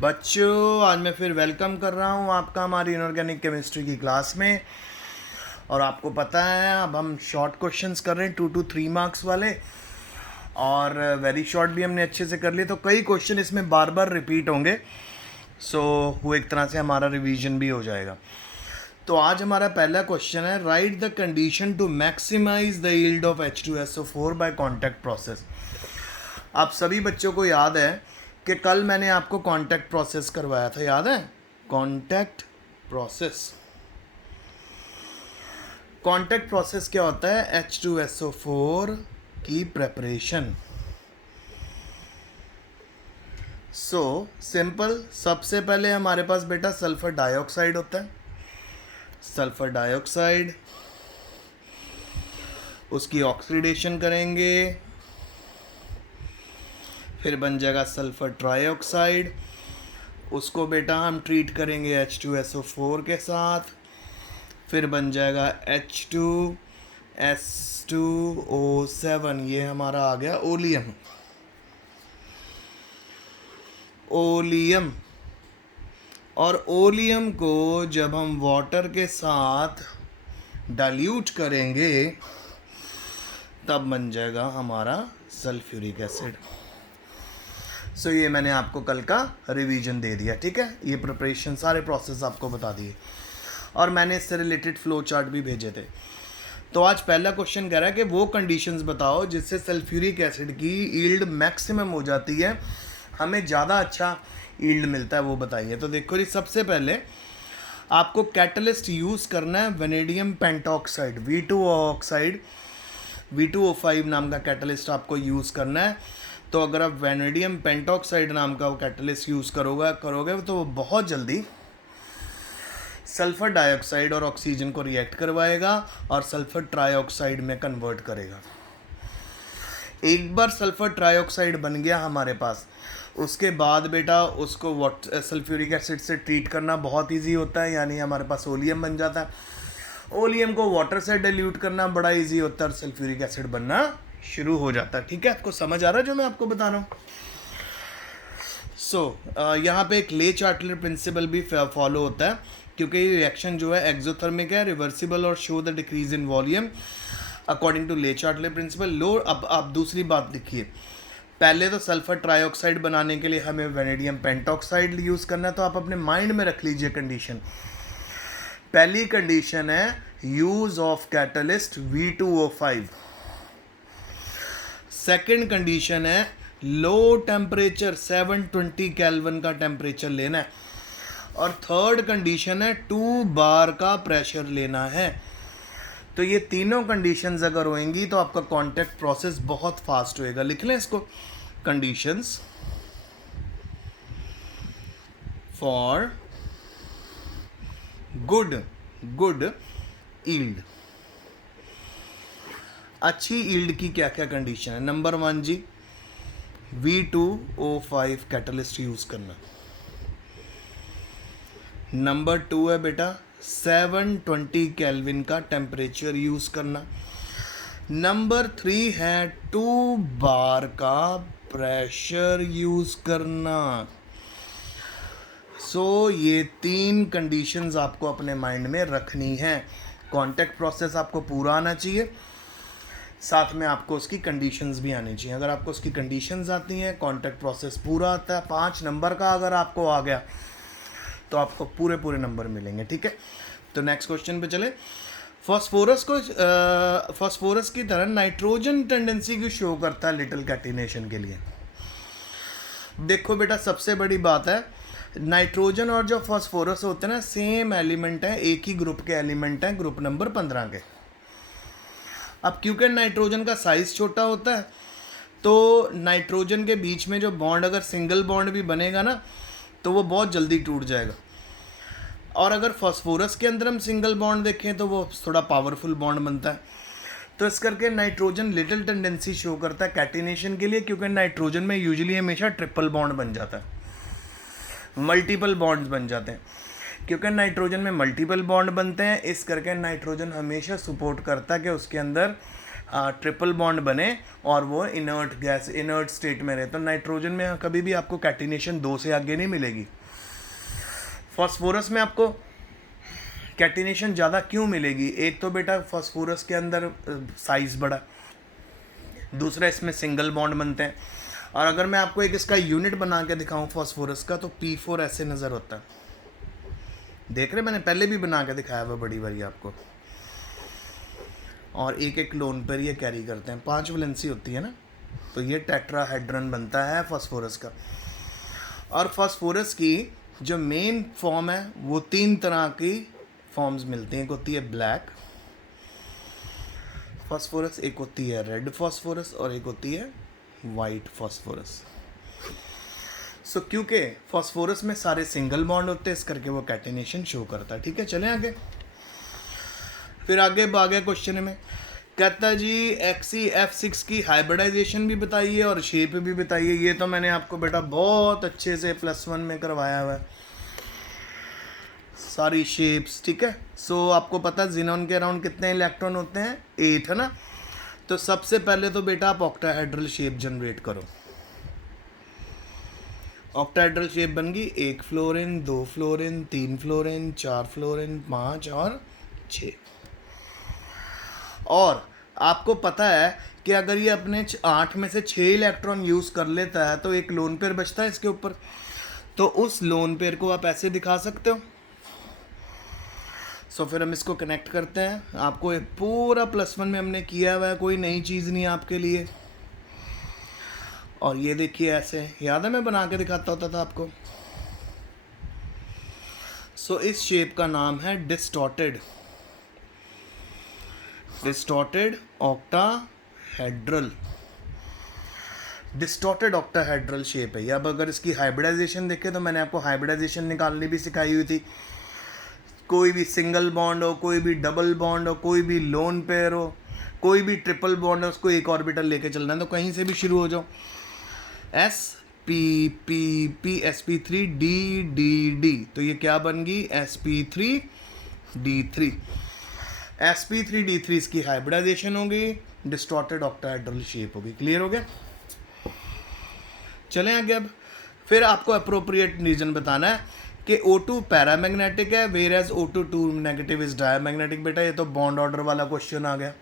बच्चों, आज मैं फिर वेलकम कर रहा हूँ आपका हमारी इनऑर्गेनिक केमिस्ट्री की क्लास में। और आपको पता है अब हम शॉर्ट क्वेश्चंस कर रहे हैं 2 to 3 मार्क्स वाले, और वेरी शॉर्ट भी हमने अच्छे से कर लिए, तो कई क्वेश्चन इसमें बार बार रिपीट होंगे। सो वो एक तरह से हमारा रिवीजन भी हो जाएगा। तो आज हमारा पहला क्वेश्चन है, write the condition to maximize the yield of H2SO4 by contact process. आप सभी बच्चों को याद है कि कल मैंने आपको कॉन्टैक्ट प्रोसेस करवाया था, याद है? कॉन्टैक्ट प्रोसेस क्या होता है? H2SO4 की प्रेपरेशन। सो सिंपल, सबसे पहले हमारे पास बेटा सल्फर डाइऑक्साइड होता है। सल्फर डाइऑक्साइड, उसकी ऑक्सीडेशन करेंगे, फिर बन जाएगा सल्फर ट्राइऑक्साइड। उसको बेटा हम ट्रीट करेंगे H2SO4 के साथ, फिर बन जाएगा H2S2O7। ये हमारा आ गया ओलियम। और ओलियम को जब हम वाटर के साथ डाइल्यूट करेंगे तब बन जाएगा हमारा सल्फ्यूरिक एसिड। सो ये मैंने आपको कल का रिवीजन दे दिया, ठीक है? ये प्रिपरेशन सारे प्रोसेस आपको बता दिए, और मैंने इससे रिलेटेड फ्लो चार्ट भी भेजे थे। तो आज पहला क्वेश्चन कह रहा है कि वो कंडीशंस बताओ जिससे सल्फ्यूरिक एसिड की यील्ड मैक्सिमम हो जाती है, हमें ज़्यादा अच्छा यील्ड मिलता है, वो बताइए। तो देखो जी, सबसे पहले आपको कैटलिस्ट यूज़ करना है वेनेडियम पेंटॉक्साइड, V2O5 नाम का कैटलिस्ट आपको यूज़ करना है। तो अगर आप वेनेडियम पेंटॉक्साइड नाम का वो कैटलिस्ट यूज़ करोगे तो वो बहुत जल्दी सल्फर डाइऑक्साइड और ऑक्सीजन को रिएक्ट करवाएगा और सल्फर ट्राइऑक्साइड में कन्वर्ट करेगा। एक बार सल्फर ट्राइऑक्साइड बन गया हमारे पास, उसके बाद बेटा उसको सल्फ्यूरिक एसिड से ट्रीट करना बहुत इजी होता है, यानी हमारे पास ओलियम बन जाता है। ओलियम को वाटर से डाइल्यूट करना बड़ा इजी होता है और सल्फ्यूरिक एसिड बनना शुरू हो जाता है। ठीक है, आपको समझ आ रहा है जो मैं आपको बता रहा हूँ? यहाँ पे एक ले चार्टलर प्रिंसिपल भी फॉलो होता है, क्योंकि ये रिएक्शन जो है एक्सोथर्मिक है, रिवर्सिबल और show the decrease in volume according to Le Chatelier principal. लो, अब आप दूसरी बात देखिए, पहले तो सल्फर ट्राइऑक्साइड बनाने के लिए हमें वेनेडियम पेंटॉक्साइड यूज़ करना है, तो आप अपने माइंड में रख लीजिए कंडीशन। पहली कंडीशन है use of catalyst V2O5। Second condition है लो टेम्परेचर 720 केल्विन का टेम्परेचर लेना है, और थर्ड कंडीशन है 2 बार का प्रेशर लेना है। तो ये तीनों कंडीशंस अगर होंगी तो आपका कॉन्टैक्ट प्रोसेस बहुत फास्ट होएगा। लिख लें इसको, कंडीशंस फॉर गुड यील्ड। अच्छी यील्ड की क्या क्या कंडीशन है? नंबर 1 जी, V2O5 कैटलिस्ट यूज़ करना। नंबर 2 है बेटा 720 केल्विन का टेम्परेचर यूज़ करना। नंबर 3 है 2 बार का प्रेशर यूज़ करना। ये 3 कंडीशंस आपको अपने माइंड में रखनी है। कॉन्टैक्ट प्रोसेस आपको पूरा आना चाहिए, साथ में आपको उसकी कंडीशंस भी आनी चाहिए। अगर आपको उसकी कंडीशंस आती हैं, कॉन्टैक्ट प्रोसेस पूरा आता है, 5 नंबर का अगर आपको आ गया तो आपको पूरे नंबर मिलेंगे। ठीक है, तो नेक्स्ट क्वेश्चन पे चले। फॉस्फोरस की तरह नाइट्रोजन टेंडेंसी की शो करता है लिटिल कैटिनेशन के लिए। देखो बेटा, सबसे बड़ी बात है, नाइट्रोजन और जो फॉस्फोरस होते हैं ना, सेम एलिमेंट है, एक ही ग्रुप के एलिमेंट हैं, ग्रुप नंबर 15 के। अब क्योंकि नाइट्रोजन का साइज़ छोटा होता है, तो नाइट्रोजन के बीच में जो बॉन्ड, अगर सिंगल बॉन्ड भी बनेगा ना, तो वो बहुत जल्दी टूट जाएगा। और अगर फॉस्फोरस के अंदर हम सिंगल बॉन्ड देखें तो वो थोड़ा पावरफुल बॉन्ड बनता है। तो इस करके नाइट्रोजन लिटिल टेंडेंसी शो करता है कैटिनेशन के लिए, क्योंकि नाइट्रोजन में यूजुअली हमेशा ट्रिपल बॉन्ड बन जाता है, मल्टीपल बॉन्ड्स बन जाते हैं। क्योंकि नाइट्रोजन में मल्टीपल बॉन्ड बनते हैं, इस करके नाइट्रोजन हमेशा सपोर्ट करता है कि उसके अंदर ट्रिपल बॉन्ड बने और वो इनर्ट गैस इनर्ट स्टेट में रहे। तो नाइट्रोजन में कभी भी आपको कैटिनेशन 2 से आगे नहीं मिलेगी। फॉस्फोरस में आपको कैटिनेशन ज़्यादा क्यों मिलेगी? एक तो बेटा फॉस्फोरस के अंदर साइज़ बड़ा, दूसरा इसमें सिंगल बॉन्ड बनते हैं। और अगर मैं आपको एक इसका यूनिट बना के दिखाऊं फॉस्फोरस का, तो P4 ऐसे नज़र होता है। देख रहे, मैंने पहले भी बना के दिखाया हुआ बड़ी बारी आपको। और एक एक लोन पर ये कैरी करते हैं, 5 वैलेंसी होती है ना, तो ये टेट्राहेड्रन बनता है फॉस्फोरस का। और फॉस्फोरस की जो मेन फॉर्म है वो 3 तरह की फॉर्म्स मिलती हैं। एक होती है ब्लैक फॉस्फोरस, एक होती है रेड फॉस्फोरस और एक होती है वाइट फॉस्फोरस। सो क्योंकि फॉस्फोरस में सारे सिंगल बॉन्ड होते हैं, इस करके वो कैटिनेशन शो करता है। ठीक है, चलें आगे। फिर आगे भागे क्वेश्चन में कहता है जी XeF6 की हाइब्रिडाइजेशन भी बताइए और शेप भी बताइए। ये तो मैंने आपको बेटा बहुत अच्छे से +1 में करवाया हुआ है, सारी शेप्स। ठीक है, सो आपको पता है जिनॉन के अराउंड कितने इलेक्ट्रॉन होते हैं? 8 है ना। तो सबसे पहले तो बेटा आप ऑक्टाहेड्रल शेप जनरेट करो। ऑक्टाहेड्रल शेप बन गई 1 फ्लोरीन, 2 फ्लोरीन, 3 फ्लोरीन, 4 फ्लोरीन, 5 और 6। और आपको पता है कि अगर ये अपने 8 में से 6 इलेक्ट्रॉन यूज़ कर लेता है तो एक लोन पेयर बचता है इसके ऊपर। तो उस लोन पेयर को आप ऐसे दिखा सकते हो। सो फिर हम इसको कनेक्ट करते हैं। आपको एक पूरा +1 में हमने किया हुआ है, कोई नई चीज़ नहीं है आपके लिए। और ये देखिए ऐसे, याद है मैं बना के दिखाता होता था आपको। सो इस शेप का नाम है distorted octahedral. Distorted octahedral shape है ये। अब अगर इसकी हाइब्रिडाइजेशन देखें तो मैंने आपको हाइब्रिडाइजेशन निकालनी भी सिखाई हुई थी। कोई भी सिंगल बॉन्ड हो, कोई भी डबल बॉन्ड हो, कोई भी लोन पेयर हो, कोई भी ट्रिपल बॉन्ड है, उसको एक ऑर्बिटल लेके चलना है। तो कहीं से भी शुरू हो जाओ, sp sp3d तो ये क्या बन गई? sp3d3। sp3d3 इसकी हाइब्रिडाइजेशन हो गई, डिस्टॉर्टेड ऑक्टाहेड्रल शेप हो गई। क्लियर हो गया? चलें आगे। अब फिर आपको अप्रोप्रिएट रीजन बताना है कि O2 पैरामैग्नेटिक है whereas O2 negative is diamagnetic. बेटा ये तो बॉन्ड ऑर्डर वाला क्वेश्चन आ गया।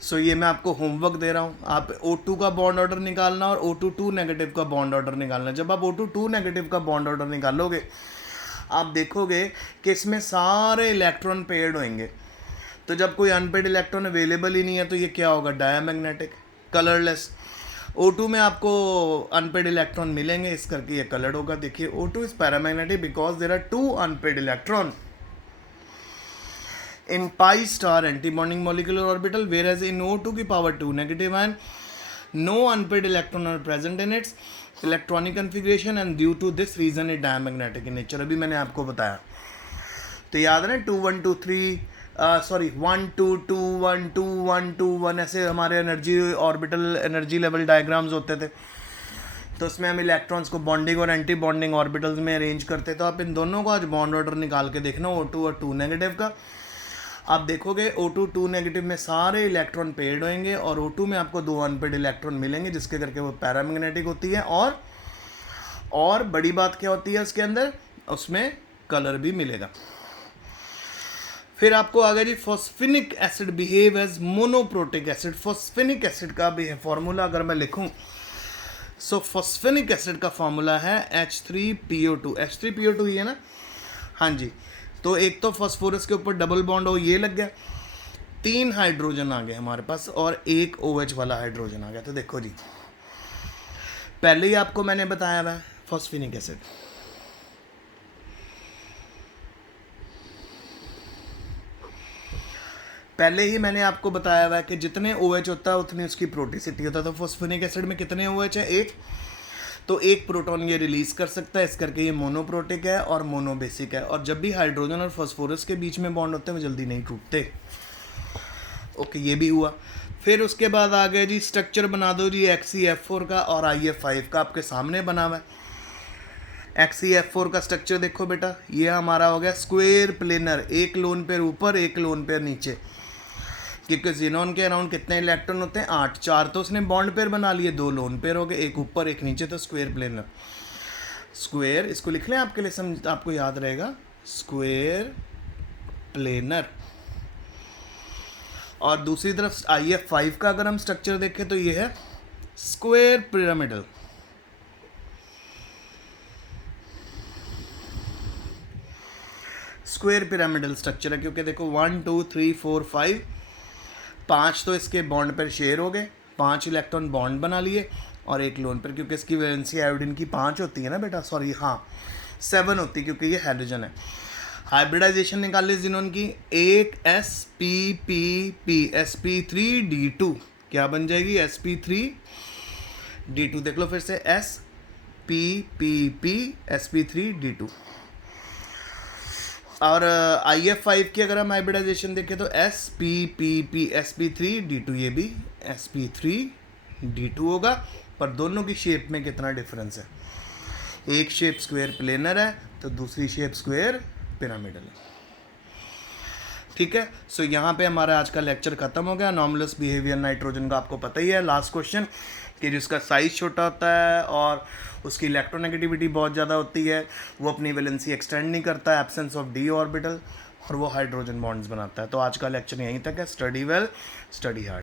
सो ये मैं आपको होमवर्क दे रहा हूँ, आप O2 का बॉन्ड ऑर्डर निकालना और O2 नेगेटिव का बॉन्ड ऑर्डर निकालना। जब आप O2 नेगेटिव का बॉन्ड ऑर्डर निकालोगे आप देखोगे कि इसमें सारे इलेक्ट्रॉन पेयर्ड होंगे। तो जब कोई अनपेड इलेक्ट्रॉन अवेलेबल ही नहीं है तो ये क्या होगा? Diamagnetic, colourless. O2 में आपको अनपेड इलेक्ट्रॉन मिलेंगे, इस करके ये कलर्ड होगा। देखिए O2 is paramagnetic because there are 2 unpaired electron in pi star anti-bonding molecular orbital, whereas in O2 की power 2 negative ion no unpaired electron are present in its electronic configuration and due to this reason it diamagnetic in nature। अभी मैंने आपको बताया। तो याद है 2 1 2 3 sorry 1 2 2 1 2 1 2 1 ऐसे हमारे energy orbital energy level diagrams होते थे। तो उसमें हम इलेक्ट्रॉन्स को बॉन्डिंग और एंटी बॉन्डिंग ऑर्बिटल्स में अरेंज करते। तो आप इन दोनों को आज बॉन्ड ऑर्डर निकाल के देखना O2 और 2 नेगेटिव का। आप देखोगे O2 2 नेगेटिव में सारे इलेक्ट्रॉन पेयर्ड होंगे और O2 में आपको 2 अनपेड इलेक्ट्रॉन मिलेंगे, जिसके करके वो पैरामैग्नेटिक होती है। और बड़ी बात क्या होती है उसके अंदर? उसमें कलर भी मिलेगा। फिर आपको आ गया जी phosphinic acid behave as monoprotic acid. Phosphinic acid का भी है फॉर्मूला अगर मैं लिखूं, सो फॉस्फेनिक एसिड का फॉर्मूला है H3PO2। H3PO2 ही है ना? हाँ जी। तो एक तो फॉस्फोरस के ऊपर डबल बॉन्ड हो, ये लग गया। 3 हाइड्रोजन आ गए हमारे पास और एक OH वाला हाइड्रोजन आ गया। तो देखो जी, पहले ही आपको मैंने बताया हुआ है फॉस्फेनिक एसिड। पहले ही मैंने आपको बताया हुआ है कि जितने OH होता है उतनी उसकी प्रोटिसिटी होता है। तो फॉस्फेनिक एसिड में कितने OH है? 1। तो 1 प्रोटॉन ये रिलीज कर सकता है, इस करके ये मोनोप्रोटिक है और मोनोबेसिक है। और जब भी हाइड्रोजन और फास्फोरस के बीच में बॉन्ड होते हैं वो जल्दी नहीं टूटते। ओके, ये भी हुआ। फिर उसके बाद आ गया जी स्ट्रक्चर बना दो जी XeF4 का और IF5 का, आपके सामने बना हुआ है। XeF4 का स्ट्रक्चर देखो बेटा, ये हमारा हो गया स्क्वायर प्लेनर, एक लोन पेयर ऊपर एक लोन पेयर नीचे। क्योंकि जिनोन के अराउंड कितने इलेक्ट्रॉन होते हैं 8, 4 तो उसने बॉन्ड पेयर बना लिए, 2 लोन पेयर हो गए, एक ऊपर एक नीचे, तो स्क्वायर प्लेनर। स्क्वायर इसको लिख लें आपके लिए, समझ आपको याद रहेगा, स्क्वायर प्लेनर। और दूसरी तरफ IF5 का अगर हम स्ट्रक्चर देखें तो ये है square pyramidal. Square pyramidal structure है, क्योंकि देखो 1 2 3 4 5, 5 तो इसके बॉन्ड पर शेयर हो गए, 5 इलेक्ट्रॉन बॉन्ड बना लिए, और एक लोन पर, क्योंकि इसकी वैलेंसी आयोडीन की 5 होती है ना बेटा, सॉरी हाँ 7 होती है, क्योंकि ये हाइड्रोजन है। हाइब्रिडाइजेशन निकाल ली जिनोन की, एक sp sp3d2 क्या बन जाएगी, sp3d2। देख लो फिर से, sp sp3d2। और IF5 की अगर हम हाइब्रिडाइजेशन देखें तो sp sp3d2, ये भी sp3d2 होगा, पर दोनों की शेप में कितना डिफरेंस है, एक शेप स्क्वायर प्लेनर है तो दूसरी शेप स्क्वायर पिरामिडल है। ठीक है, सो यहाँ पे हमारा आज का लेक्चर खत्म हो गया। अनॉमलस बिहेवियर नाइट्रोजन का आपको पता ही है। लास्ट क्वेश्चन कि जिसका साइज छोटा होता है और उसकी इलेक्ट्रोनेगेटिविटी बहुत ज़्यादा होती है, वो अपनी वैलेंसी एक्सटेंड नहीं करता, एब्सेंस ऑफ d ऑर्बिटल, और वो हाइड्रोजन बॉन्ड्स बनाता है। तो आज का लेक्चर यहीं तक है। Study well, study hard.